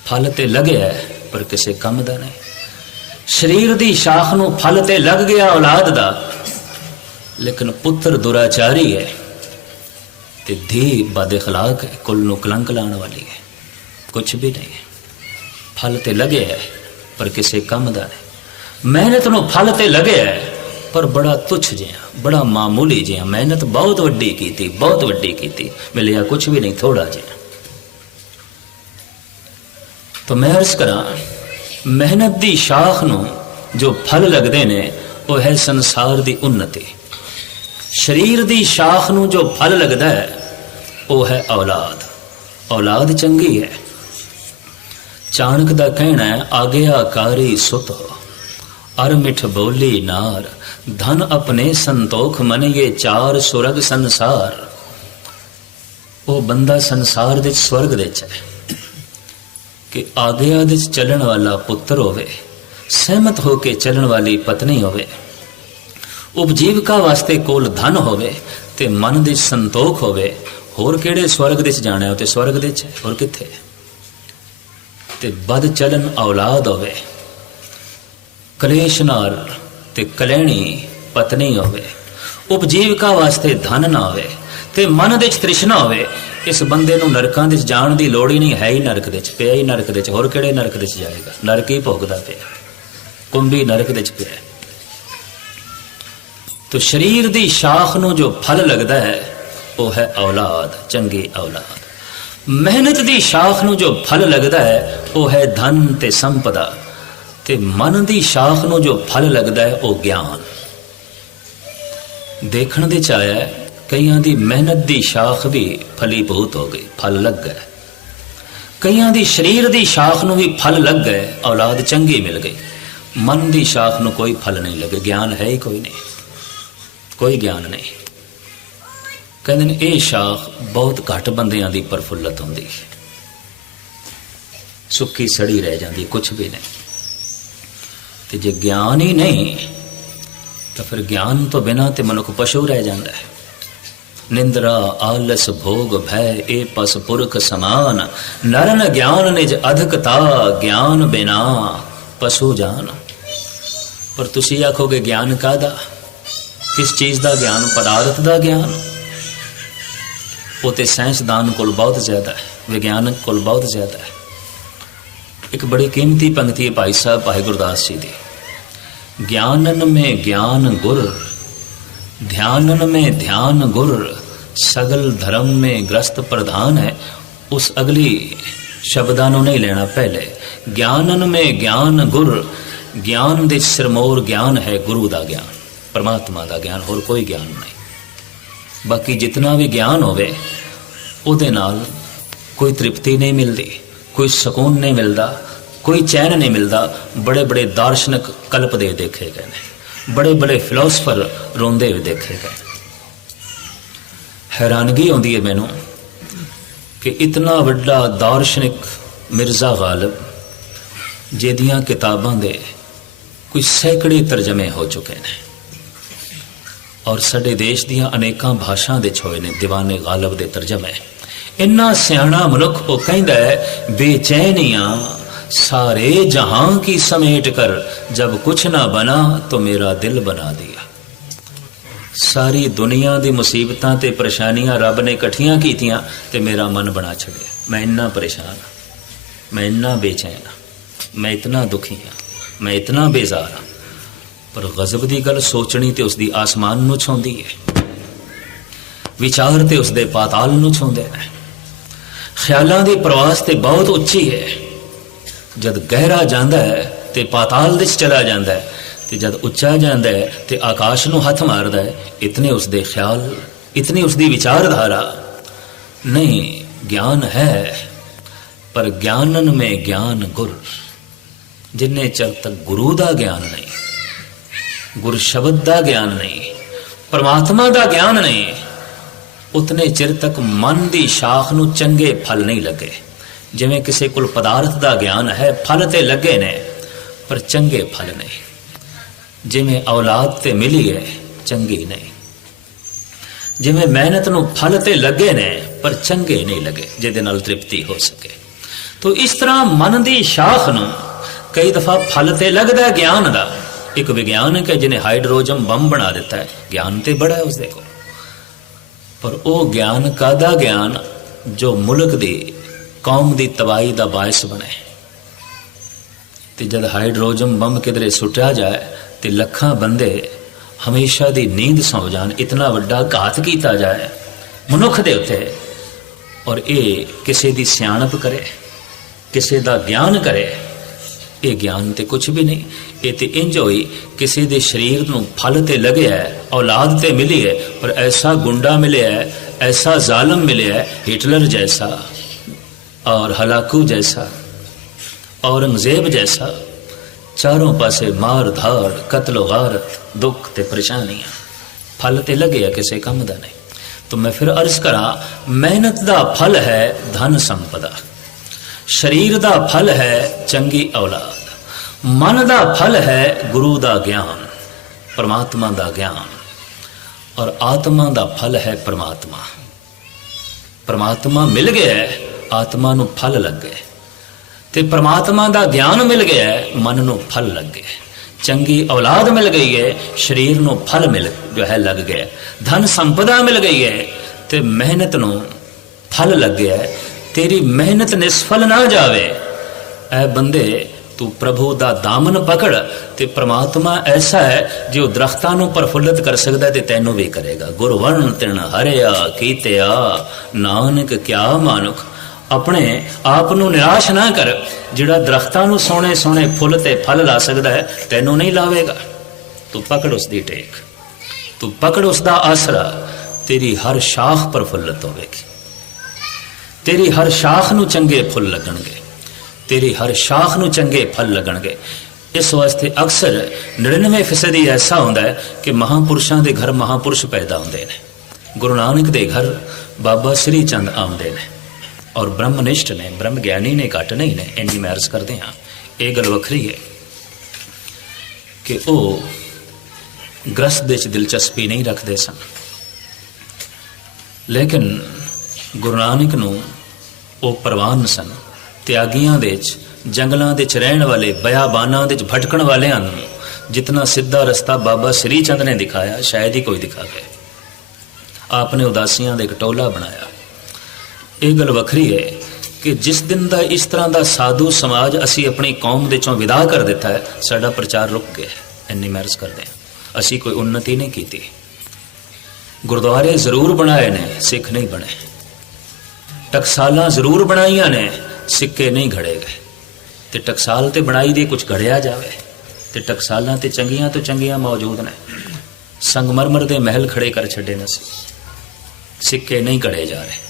ਫਲ ਤੇ ਲੱਗਿਆ, ਪਰ ਕਿਸੇ ਕੰਮ ਦਾ ਨਹੀਂ। ਸਰੀਰ ਦੀ ਸ਼ਾਖ ਨੂੰ ਫਲ ਤੇ ਲੱਗ ਗਿਆ ਔਲਾਦ ਦਾ। ਲੇਕਿਨ ਪੁੱਤਰ ਦੁਰਾਚਾਰੀ ਹੈ ਤੇ ਧੀ ਬਦਖਲਾਕ ਕੁੱਲ ਨੂੰ ਕਲੰਕ ਲਾਉਣ ਵਾਲੀ ਹੈ। ਕੁਝ ਵੀ ਨਹੀਂ। ਹੈ ਫਲ ਤੇ ਲੱਗੇ ਹੈ, ਪਰ ਕਿਸੇ ਕੰਮ ਦਾ ਨਹੀਂ। ਮਿਹਨਤ ਨੂੰ ਫਲ ਤੇ ਲੱਗਿਆ ਹੈ, ਪਰ ਬੜਾ ਤੁਛ ਜਿਹਾ, ਬੜਾ ਮਾਮੂਲੀ ਜਿਹਾ। ਮਿਹਨਤ ਬਹੁਤ ਵੱਡੀ ਕੀਤੀ, ਬਹੁਤ ਵੱਡੀ ਕੀਤੀ। ਮਿਲਿਆ ਕੁਝ ਵੀ ਨਹੀਂ ਥੋੜਾ ਜਿਹਾ। ਤਾਂ ਮੈਂ ਅਰਜ਼ ਕਰਾਂ ਮਿਹਨਤ ਦੀ ਸ਼ਾਖ ਨੂੰ ਜੋ ਫਲ ਲੱਗਦੇ ਨੇ, ਉਹ ਹੈ ਸੰਸਾਰ ਦੀ ਉન્નਤੀ ਸਰੀਰ ਦੀ ਸ਼ਾਖ ਨੂੰ ਜੋ ਫਲ ਲੱਗਦਾ ਹੈ, ਉਹ ਹੈ ਔਲਾਦ। ਔਲਾਦ ਚੰਗੀ ਹੈ। ਚਾਣਕ ਦਾ ਕਹਿਣਾ ਹੈ ਆਗਿਆਕਾਰੀ ਸੁਤ, ਅਰ ਮਿਠ ਬੋਲੀ ਨਾਰ, ਧਨ ਆਪਣੇ ਸੰਤੋਖ ਮਨਿਏ ਚਾਰ ਸੁਰਗ ਸੰਸਾਰ। ਉਹ ਬੰਦਾ ਸੰਸਾਰ ਦੇ ਸਵਰਗ ਦੇ ਚ ਹੈ। ਕਿ ਆਗਿਆ ਦੇ ਚ ਚੱਲਣ ਵਾਲਾ ਪੁੱਤਰ ਹੋਵੇ, ਸਹਿਮਤ ਹੋ ਕੇ ਚੱਲਣ ਵਾਲੀ ਪਤਨੀ ਹੋਵੇ, ਉਪਜੀਵਕਾ ਵਾਸਤੇ ਕੋਲ ਧਨ ਹੋਵੇ ਤੇ ਮਨ ਦੇ ਸੰਤੋਖ ਹੋਵੇ, ਹੋਰ ਕਿਹੜੇ ਸਵਰਗ ਦੇ ਚ ਜਾਣਾ ਤੇ ਸਵਰਗ ਦੇ ਚ ਹੋਰ ਕਿੱਥੇ ਤੇ ਬਦ ਚਲਨ ਔਲਾਦ ਹੋਵੇ, ਕਲੇਸ਼ ਨਾਲ ਤੇ ਕਲੈਣੀ ਪਤਨੀ ਹੋਵੇ, ਉਪਜੀਵਕਾ ਵਾਸਤੇ ਧਨ ਨਾ ਹੋਵੇ ਤੇ ਮਨ ਦੇ ਚ ਤ੍ਰਿਸ਼ਨਾ ਹੋਵੇ ਇਸ ਬੰਦੇ ਨੂੰ ਨਰਕਾਂ ਦੇ ਵਿੱਚ ਜਾਣ ਦੀ ਲੋੜ ਹੀ ਨਹੀਂ ਹੈ ਹੀ ਨਰਕ ਦੇ ਵਿੱਚ ਪਿਆ ਹੀ ਨਰਕ ਦੇ ਵਿੱਚ ਹੋਰ ਕਿਹੜੇ ਨਰਕ ਦੇ ਵਿੱਚ ਜਾਏਗਾ? ਨਰਕ ਹੀ ਭੋਗਦਾ ਪਿਆ ਕੁੰਭੀ ਨਰਕ ਦੇ 'ਚ ਪਿਆ। ਤੋ ਸਰੀਰ ਦੀ ਸ਼ਾਖ ਨੂੰ ਜੋ ਫਲ ਲੱਗਦਾ ਹੈ ਉਹ ਹੈ ਔਲਾਦ ਚੰਗੀ ਔਲਾਦ। ਮਿਹਨਤ ਦੀ ਸ਼ਾਖ ਨੂੰ ਜੋ ਫਲ ਲੱਗਦਾ ਹੈ ਉਹ ਹੈ ਧਨ ਤੇ ਸੰਪਦਾ। ਤੇ ਮਨ ਦੀ ਸ਼ਾਖ ਨੂੰ ਜੋ ਫਲ ਲੱਗਦਾ ਹੈ ਉਹ ਗਿਆਨ। ਦੇਖਣ ਦੇ ਚ ਆਇਆ ਹੈ, ਕਈਆਂ ਦੀ ਮਿਹਨਤ ਦੀ ਸ਼ਾਖ ਵੀ ਫਲੀ ਬਹੁਤ ਹੋ ਗਈ, ਫਲ ਲੱਗ ਗਿਆ ਕਈਆਂ ਦੀ ਸਰੀਰ ਦੀ ਸ਼ਾਖ ਨੂੰ ਵੀ ਫਲ ਲੱਗ ਗਏ, ਔਲਾਦ ਚੰਗੀ ਮਿਲ ਗਈ। ਮਨ ਦੀ ਸ਼ਾਖ ਨੂੰ ਕੋਈ ਫਲ ਨਹੀਂ ਲੱਗੇ ਗਿਆਨ ਹੈ ਹੀ ਕੋਈ ਨਹੀਂ। ਕੋਈ ਗਿਆਨ ਨਹੀਂ। ਕਹਿੰਦੇ ਨੇ, ਇਹ ਸ਼ਾਖ ਬਹੁਤ ਘੱਟ ਬੰਦਿਆਂ ਦੀ ਪ੍ਰਫੁੱਲਤ ਹੁੰਦੀ। ਹੈ ਸੁੱਕੀ ਸੜੀ ਰਹਿ ਜਾਂਦੀ ਕੁਝ ਵੀ ਨਹੀਂ। ਤੇ ਜੇ ਗਿਆਨ ਹੀ ਨਹੀਂ, ਤਾਂ ਫਿਰ ਗਿਆਨ ਤੋਂ ਬਿਨਾ ਤੇ ਮਨੁੱਖ ਪਸ਼ੂ ਰਹਿ ਜਾਂਦਾ ਹੈ। ਨਿੰਦਰਾ, ਆਲਸ, ਭੋਗ, ਭੈ ਇਹ ਪਸ ਪੁਰਖ ਸਮਾਨ। ਨਰਨ ਗਿਆਨ ਨਿਜ ਅਧਿਕਤਾ ਗਿਆਨ ਬਿਨਾ। ਪਸ਼ੂ ਜਾਨ। ਪਰ ਤੁਸੀਂ ਆਖੋਗੇ, ਗਿਆਨ ਕਾਦਾ ਕਿਸ ਚੀਜ਼ ਦਾ ਗਿਆਨ? ਪਦਾਰਥ ਦਾ ਗਿਆਨ? ਉਹ ਤੇ ਸਾਇੰਸਦਾਨ ਕੋਲ ਬਹੁਤ ਜ਼ਿਆਦਾ ਹੈ ਵਿਗਿਆਨਕ ਕੋਲ ਬਹੁਤ ਜ਼ਿਆਦਾ ਹੈ। ਇੱਕ ਬੜੀ ਕੀਮਤੀ ਪੰਕਤੀ ਹੈ ਭਾਈ ਸਾਹਿਬ, ਭਾਈ ਗੁਰਦਾਸ ਜੀ ਦੀ। ਗਿਆਨਨ ਮੇ ਗਿਆਨ ਗੁਰ ध्यानन में ध्यान गुर सगल धर्म में ग्रस्त प्रधान है उस अगली ਸ਼ਬਦਾਂ ਨੂੰ ਨਹੀਂ ਲੈਣਾ ਪਹਿਲੇ ਗਿਆਨਨ ਮੇ ਗਿਆਨ ਗੁਰ ਗਿਆਨ ਦੇ ਸਿਰਮੌਰ ਗਿਆਨ ਹੈ ਗੁਰੂ ਦਾ ਗਿਆਨ ਪਰਮਾਤਮਾ ਦਾ ਗਿਆਨ ਹੋਰ ਕੋਈ ਗਿਆਨ ਨਹੀਂ ਬਾਕੀ ਜਿੰਨਾ ਵੀ ਗਿਆਨ ਹੋਵੇ ਉਹਦੇ ਨਾਲ ਕੋਈ ਤ੍ਰਿਪਤੀ ਨਹੀਂ ਮਿਲਦੀ ਕੋਈ ਸਕੂਨ ਨਹੀਂ ਮਿਲਦਾ ਕੋਈ ਚੈਨ ਨਹੀਂ ਮਿਲਦਾ ਬੜੇ ਬੜੇ ਦਾਰਸ਼ਨਿਕ ਕਲਪਦੇ ਦੇਖੇ ਗਏ ਨੇ ਬੜੇ ਬੜੇ ਫਿਲਾਸਫਰ ਰੋਂਦੇ ਹੋਏ ਦੇਖੇ ਗਏ। ਹੈਰਾਨਗੀ ਆਉਂਦੀ ਹੈ ਮੈਨੂੰ ਕਿ ਇਤਨਾ ਵੱਡਾ ਦਾਰਸ਼ਨਿਕ ਮਿਰਜ਼ਾ ਗਾਲਬ, ਜਿਹਦੀਆਂ ਕਿਤਾਬਾਂ ਦੇ ਕੋਈ ਸੈਂਕੜੇ ਤਰਜਮੇ ਹੋ ਚੁੱਕੇ ਨੇ ਔਰ ਸਾਡੇ ਦੇਸ਼ ਦੀਆਂ ਅਨੇਕਾਂ ਭਾਸ਼ਾਵਾਂ ਦੇ ਹੋਏ ਨੇ ਦੀਵਾਨੇ ਗਾਲਬ ਦੇ ਤਰਜਮੇ। ਇੰਨਾ ਸਿਆਣਾ ਮਨੁੱਖ ਉਹ ਕਹਿੰਦਾ ਹੈ, ਬੇਚੈਨੀਆਂ सारे जहां की समेट कर जब कुछ ना बना तो मेरा दिल बना दिया ਸਾਰੀ ਦੁਨੀਆ ਦੀ ਮੁਸੀਬਤਾਂ ਤੇ ਪਰੇਸ਼ਾਨੀਆਂ ਰੱਬ ਨੇ ਇਕੱਠੀਆਂ ਕੀਤੀਆਂ ਤੇ ਮੇਰਾ ਮਨ ਬਣਾ ਛੱਡਿਆ ਮੈਂ ਇੰਨਾ ਪਰੇਸ਼ਾਨ ਹਾਂ ਮੈਂ ਇੰਨਾ ਬੇਚੈਨ ਹਾਂ ਮੈਂ ਇਤਨਾ ਦੁਖੀ ਹਾਂ ਮੈਂ ਇਤਨਾ ਬੇਜ਼ਾਰ ਹਾਂ ਪਰ ਗਜ਼ਬ ਦੀ ਗੱਲ ਸੋਚਣੀ ਤੇ ਉਸ ਦੀ ਆਸਮਾਨ ਨੂੰ ਛਾਉਂਦੀ ਹੈ ਵਿਚਾਰ ਤੇ ਉਸ ਦੇ ਪਾਤਾਲ ਨੂੰ ਛਾਉਂਦੇ ਨੇ ਖਿਆਲਾਂ ਦੀ ਪ੍ਰਵਾਸ ਤੇ ਬਹੁਤ ਉੱਚੀ ਹੈ ਜਦ ਗਹਿਰਾ ਜਾਂਦਾ ਹੈ ਤੇ ਪਾਤਾਲ ਵਿੱਚ ਚਲਾ ਜਾਂਦਾ ਹੈ ਤੇ ਜਦ ਉੱਚਾ ਜਾਂਦਾ ਹੈ ਤੇ ਆਕਾਸ਼ ਨੂੰ ਹੱਥ ਮਾਰਦਾ ਹੈ, ਇਤਨੇ ਉਸ ਦੇ ਖਿਆਲ, ਇਤਨੀ ਉਸ ਦੀ ਵਿਚਾਰਧਾਰਾ। ਨਹੀਂ, ਗਿਆਨ ਹੈ, ਪਰ ਗਿਆਨਨ ਮੇ ਗਿਆਨ ਗੁਰ। ਜਿੰਨੇ ਚਿਰ ਤੱਕ ਗੁਰੂ ਦਾ ਗਿਆਨ ਨਹੀਂ, ਗੁਰ ਸ਼ਬਦ ਦਾ ਗਿਆਨ ਨਹੀਂ, ਪਰਮਾਤਮਾ ਦਾ ਗਿਆਨ ਨਹੀਂ, ਉਤਨੇ ਚਿਰ ਤੱਕ ਮਨ ਦੀ ਸ਼ਾਖ ਨੂੰ ਚੰਗੇ ਫਲ ਨਹੀਂ ਲੱਗੇ। ਜਿਵੇਂ ਕਿਸੇ ਕੋਲ ਪਦਾਰਥ ਦਾ ਗਿਆਨ ਹੈ, ਫਲ ਤੇ ਲੱਗੇ ਨੇ, ਪਰ ਚੰਗੇ ਫਲ ਨਹੀਂ। ਜਿਵੇਂ ਔਲਾਦ ਤੇ ਮਿਲੀ ਹੈ, ਚੰਗੀ ਨਹੀਂ। ਜਿਵੇਂ ਮਿਹਨਤ ਨੂੰ ਫਲ ਤੇ ਲੱਗੇ ਨੇ, ਪਰ ਚੰਗੇ ਨਹੀਂ ਲੱਗੇ, ਜਿਹਦੇ ਨਾਲ ਤ੍ਰਿਪਤੀ ਹੋ ਸਕੇ। ਤੋ ਇਸ ਤਰ੍ਹਾਂ ਮਨ ਦੀ ਸ਼ਾਖ ਨੂੰ ਕਈ ਦਫਾ ਫਲ ਤੇ ਲੱਗਦਾ ਗਿਆਨ ਦਾ। ਇੱਕ ਵਿਗਿਆਨਕ ਹੈ ਜਿਹਨੇ ਹਾਈਡਰੋਜਨ ਬੰਬ ਬਣਾ ਦਿੱਤਾ ਹੈ। ਗਿਆਨ ਤੇ ਬੜਾ ਹੈ ਉਸ ਦੇ ਕੋਲ। ਪਰ ਉਹ ਗਿਆਨ ਕਾਦਾ ਗਿਆਨ? ਜੋ ਮੁਲਕ ਦੀ ਕੌਮ ਦੀ ਤਬਾਹੀ ਦਾ ਬਾਇਸ ਬਣੇ। ਤੇ ਜਦ ਹਾਈਡਰੋਜਨ ਬੰਬ ਕਿਧਰੇ ਸੁੱਟਿਆ ਜਾਏ ਤੇ ਲੱਖਾਂ ਬੰਦੇ ਹਮੇਸ਼ਾ ਦੀ ਨੀਂਦ ਸੌ ਜਾਣ, ਇਤਨਾ ਵੱਡਾ ਘਾਤ ਕੀਤਾ ਜਾਏ ਮਨੁੱਖ ਦੇ ਉੱਤੇ, ਔਰ ਇਹ ਕਿਸੇ ਦੀ ਸਿਆਣਪ ਕਰੇ, ਕਿਸੇ ਦਾ ਗਿਆਨ ਕਰੇ, ਇਹ ਗਿਆਨ ਤੇ ਕੁਝ ਵੀ ਨਹੀਂ। ਇਹ ਤੇ ਇੰਜ ਹੋਈ, ਕਿਸੇ ਦੇ ਸਰੀਰ ਨੂੰ ਫਲ ਤੇ ਲੱਗਿਆ ਔਲਾਦ ਤੇ ਮਿਲੀ ਹੈ, ਪਰ ਐਸਾ ਗੁੰਡਾ ਮਿਲਿਆ ਐਸਾ ਜ਼ਾਲਮ ਮਿਲਿਆ ਹਿਟਲਰ ਜੈਸਾ। और हलाकू जैसा, औरंगज़ेब जैसा, चारों पासे मार धार, कतलो गारत दुख ते परेशानियाँ। फल ते लगे किसे कम दा नहीं। तो मैं फिर अर्ज़ करा, मेहनत दा फल है धन संपदा। शरीर दा फल है चंगी औलाद। मन दा फल है गुरु दा ज्ञान, परमात्मा दा ज्ञान। और आत्मा दा फल है परमात्मा। परमात्मा मिल गया है ਆਤਮਾ ਨੂੰ ਫਲ ਲੱਗ। ਗਏ ਤੇ ਪ੍ਰਮਾਤਮਾ ਦਾ ਗਿਆਨ ਮਿਲ ਗਿਆ ਮਨ ਨੂੰ ਫਲ ਲੱਗ। ਗਏ ਚੰਗੀ ਔਲਾਦ ਮਿਲ ਗਈ ਹੈ ਸਰੀਰ ਨੂੰ ਫਲ ਮਿਲ ਜੋ ਹੈ ਲੱਗ ਗਿਆ। ਧਨ ਸੰਪਦਾ ਮਿਲ ਗਈ ਹੈ ਤੇ ਮਿਹਨਤ ਨੂੰ ਫਲ ਲੱਗਿਆ ਹੈ, ਤੇਰੀ ਮਿਹਨਤ ਨਿਸਫਲ ਨਾ ਜਾਵੇ। ਐ ਬੰਦੇ ਤੂੰ ਪ੍ਰਭੂ ਦਾ ਦਾਮਨ ਪਕੜ ਤੇ ਪ੍ਰਮਾਤਮਾ ਐਸਾ ਹੈ ਜੋ ਦਰਖਤਾਂ ਨੂੰ ਪ੍ਰਫੁੱਲਤ ਕਰ ਸਕਦਾ ਤੇ ਤੈਨੂੰ ਵੀ ਕਰੇਗਾ। ਗੁਰਵਰਨ ਤਿਣ ਹਰਿਆ ਕੀਤਿਆ ਨਾਨਕ ਕਿਆ ਮਾਨੁਖ। ਆਪਣੇ ਆਪ ਨੂੰ ਨਿਰਾਸ਼ ਨਾ ਕਰ। ਜਿਹੜਾ ਦਰਖਤਾਂ ਨੂੰ ਸੋਹਣੇ ਸੋਹਣੇ ਫੁੱਲ ਤੇ ਫਲ ਲਾ ਸਕਦਾ ਹੈ, ਤੈਨੂੰ ਨਹੀਂ ਲਾਵੇਗਾ। ਤੂੰ ਪਕੜ ਉਸ ਦੀ ਟੇਕ। ਤੂੰ ਪਕੜ ਉਸ ਦਾ ਆਸਰਾ। ਤੇਰੀ ਹਰ ਸ਼ਾਖ ਪ੍ਰਫੁੱਲਤ ਹੋਵੇਗੀ। ਤੇਰੀ ਹਰ ਸ਼ਾਖ ਨੂੰ ਚੰਗੇ ਫੁੱਲ ਲੱਗਣਗੇ। ਤੇਰੀ ਹਰ ਸ਼ਾਖ ਨੂੰ ਚੰਗੇ ਫਲ ਲੱਗਣਗੇ। ਇਸ ਵਾਸਤੇ ਅਕਸਰ 99% ਹੀ ਐਸਾ ਹੁੰਦਾ ਹੈ ਕਿ ਮਹਾਪੁਰਸ਼ਾਂ ਦੇ ਘਰ ਮਹਾਪੁਰਸ਼ ਪੈਦਾ ਹੁੰਦੇ ਨੇ। ਗੁਰੂ ਨਾਨਕ ਦੇ ਘਰ ਬਾਬਾ ਸ੍ਰੀ ਚੰਦ ਆਉਂਦੇ ਨੇ। ਔਰ ਬ੍ਰਹਮਨਿਸ਼ਟ ਨੇ ਬ੍ਰਹਮ ਗਿਆਨੀ ਨੇ ਘੱਟ ਨਹੀਂ ਨੇ ਇੰਨੀ ਮੈਂ ਅਰਜ਼ ਕਰਦੇ ਹਾਂ। ਇਹ ਗੱਲ ਵੱਖਰੀ ਹੈ ਕਿ ਉਹ ਗ੍ਰਸਤ ਦੇ ਚ ਦਿਲਚਸਪੀ ਨਹੀਂ ਰੱਖਦੇ ਸਨ। ਲੇਕਿਨ ਗੁਰੂ ਨਾਨਕ ਨੂੰ ਉਹ ਪ੍ਰਵਾਨ ਸਨ। ਤਿਆਗੀਆਂ ਦੇ ਚ ਜੰਗਲਾਂ ਦੇ ਚ ਰਹਿਣ ਵਾਲੇ, ਬਿਆਬਾਨਾਂ ਦੇ ਚ ਭਟਕਣ ਵਾਲਿਆਂ ਨੂੰ ਜਿਤਨਾ ਸਿੱਧਾ ਰਸਤਾ ਬਾਬਾ ਸ੍ਰੀ ਚੰਦ ਨੇ ਦਿਖਾਇਆ, ਸ਼ਾਇਦ ਹੀ ਕੋਈ ਦਿਖਾਵੇ ਆਪਨੇ ਉਦਾਸੀਆਂ ਦਾ ਇੱਕ ਟੋਲਾ ਬਣਾਇਆ। ਇਹ ਗੱਲ ਵੱਖਰੀ ਹੈ ਕਿ ਜਿਸ ਦਿਨ ਦਾ ਇਸ ਤਰ੍ਹਾਂ ਦਾ ਸਾਧੂ ਸਮਾਜ ਅਸੀਂ ਆਪਣੀ ਕੌਮ ਦੇ ਚੋਂ ਵਿਦਾ ਕਰ ਦਿੱਤਾ ਹੈ, ਸਾਡਾ ਪ੍ਰਚਾਰ ਰੁਕ ਗਿਆ ਹੈ। ਇੰਨੀ ਮਰਜ਼ ਕਰਦੇ ਹਾਂ। ਅਸੀਂ ਕੋਈ ਉન્નਤੀ ਨਹੀਂ ਕੀਤੀ। ਗੁਰਦੁਆਰੇ ਜ਼ਰੂਰ ਬਣਾਏ ਨੇ, ਸਿੱਖ ਨਹੀਂ ਬਣੇ। ਟਕਸਾਲਾਂ ਜ਼ਰੂਰ ਬਣਾਈਆਂ ਨੇ, ਸਿੱਕੇ ਨਹੀਂ ਘੜੇ ਗਏ। ਤੇ ਟਕਸਾਲ ਤੇ ਬਣਾਈ ਦੀ ਕੁਝ ਘੜਿਆ ਜਾਵੇ, ਤੇ ਟਕਸਾਲਾਂ ਤੇ ਚੰਗੀਆਂ ਤੋਂ ਚੰਗੀਆਂ ਮੌਜੂਦ ਨੇ। ਸੰਗਮਰਮਰ ਦੇ ਮਹਿਲ ਖੜੇ ਕਰ ਛੱਡੇ ਨੇ ਸਿੱਕੇ ਨਹੀਂ ਘੜੇ ਜਾ ਰਹੇ।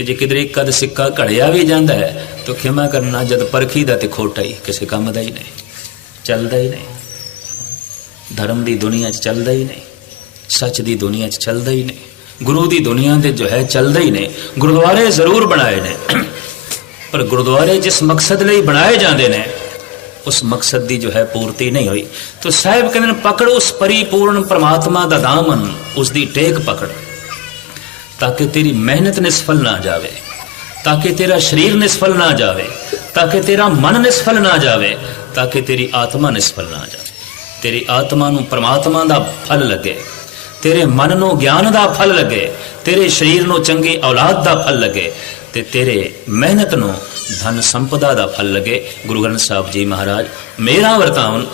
ਤੇ ਜੇ ਕਿਧਰੇ ਇੱਕ ਸਿੱਕਾ ਘੜਿਆ ਵੀ ਜਾਂਦਾ ਹੈ, ਤਾਂ ਖਿਮਾ ਕਰਨਾ ਜਦ ਪਰਖੀ ਦਾ ਤੇ ਖੋਟਾ ਹੀ, ਕਿਸੇ ਕੰਮ ਦਾ ਹੀ ਨਹੀਂ, ਚੱਲਦਾ ਹੀ ਨਹੀਂ। ਧਰਮ ਦੀ ਦੁਨੀਆ 'ਚ ਚੱਲਦਾ ਹੀ ਨਹੀਂ, ਸੱਚ ਦੀ ਦੁਨੀਆ 'ਚ ਚੱਲਦਾ ਹੀ ਨਹੀਂ, ਗੁਰੂ ਦੀ ਦੁਨੀਆ ਤੇ ਜੋ ਹੈ ਚੱਲਦਾ ਹੀ ਨਹੀਂ, ਗੁਰਦੁਆਰੇ ਜ਼ਰੂਰ ਬਣਾਏ ਨੇ। ਪਰ ਗੁਰਦੁਆਰੇ ਜਿਸ ਮਕਸਦ ਲਈ ਬਣਾਏ ਜਾਂਦੇ ਨੇ, ਉਸ ਮਕਸਦ ਦੀ ਜੋ ਹੈ ਪੂਰਤੀ ਨਹੀਂ ਹੋਈ। ਤਾਂ ਸਾਹਿਬ ਕਹਿੰਦੇ ਨੇ, ਪਕੜ ਉਸ ਪਰਿਪੂਰਨ ਪ੍ਰਮਾਤਮਾ ਦਾ ਦਾਮਨ, ਉਸ ਦੀ ਟੇਕ ਪਕੜ। ਤਾਂ ਕਿ ਤੇਰੀ ਮਿਹਨਤ ਨਿਸਫਲ ਨਾ ਜਾਵੇ, ਤਾਂ ਕਿ ਤੇਰਾ ਸਰੀਰ ਨਿਸਫਲ ਨਾ ਜਾਵੇ, ਤਾਂ ਕਿ ਤੇਰਾ ਮਨ ਨਿਸਫਲ ਨਾ ਜਾਵੇ, ਤਾਂ ਕਿ ਤੇਰੀ ਆਤਮਾ ਨਿਸਫਲ ਨਾ ਜਾਵੇ। ਤੇਰੀ ਆਤਮਾ ਨੂੰ ਪ੍ਰਮਾਤਮਾ ਦਾ ਫਲ ਲੱਗੇ, ਤੇਰੇ ਮਨ ਨੂੰ ਗਿਆਨ ਦਾ ਫਲ ਲੱਗੇ, ਤੇਰੇ ਸਰੀਰ ਨੂੰ ਚੰਗੀ ਔਲਾਦ ਦਾ ਫਲ ਲੱਗੇ, ਤੇ ਤੇਰੇ ਮਿਹਨਤ ਨੂੰ ਧਨ ਸੰਪਦਾ ਦਾ ਫਲ ਲੱਗੇ। ਗੁਰੂ ਗ੍ਰੰਥ ਸਾਹਿਬ ਜੀ ਮਹਾਰਾਜ, ਮੇਰਾ ਵਰਤਾਉਣ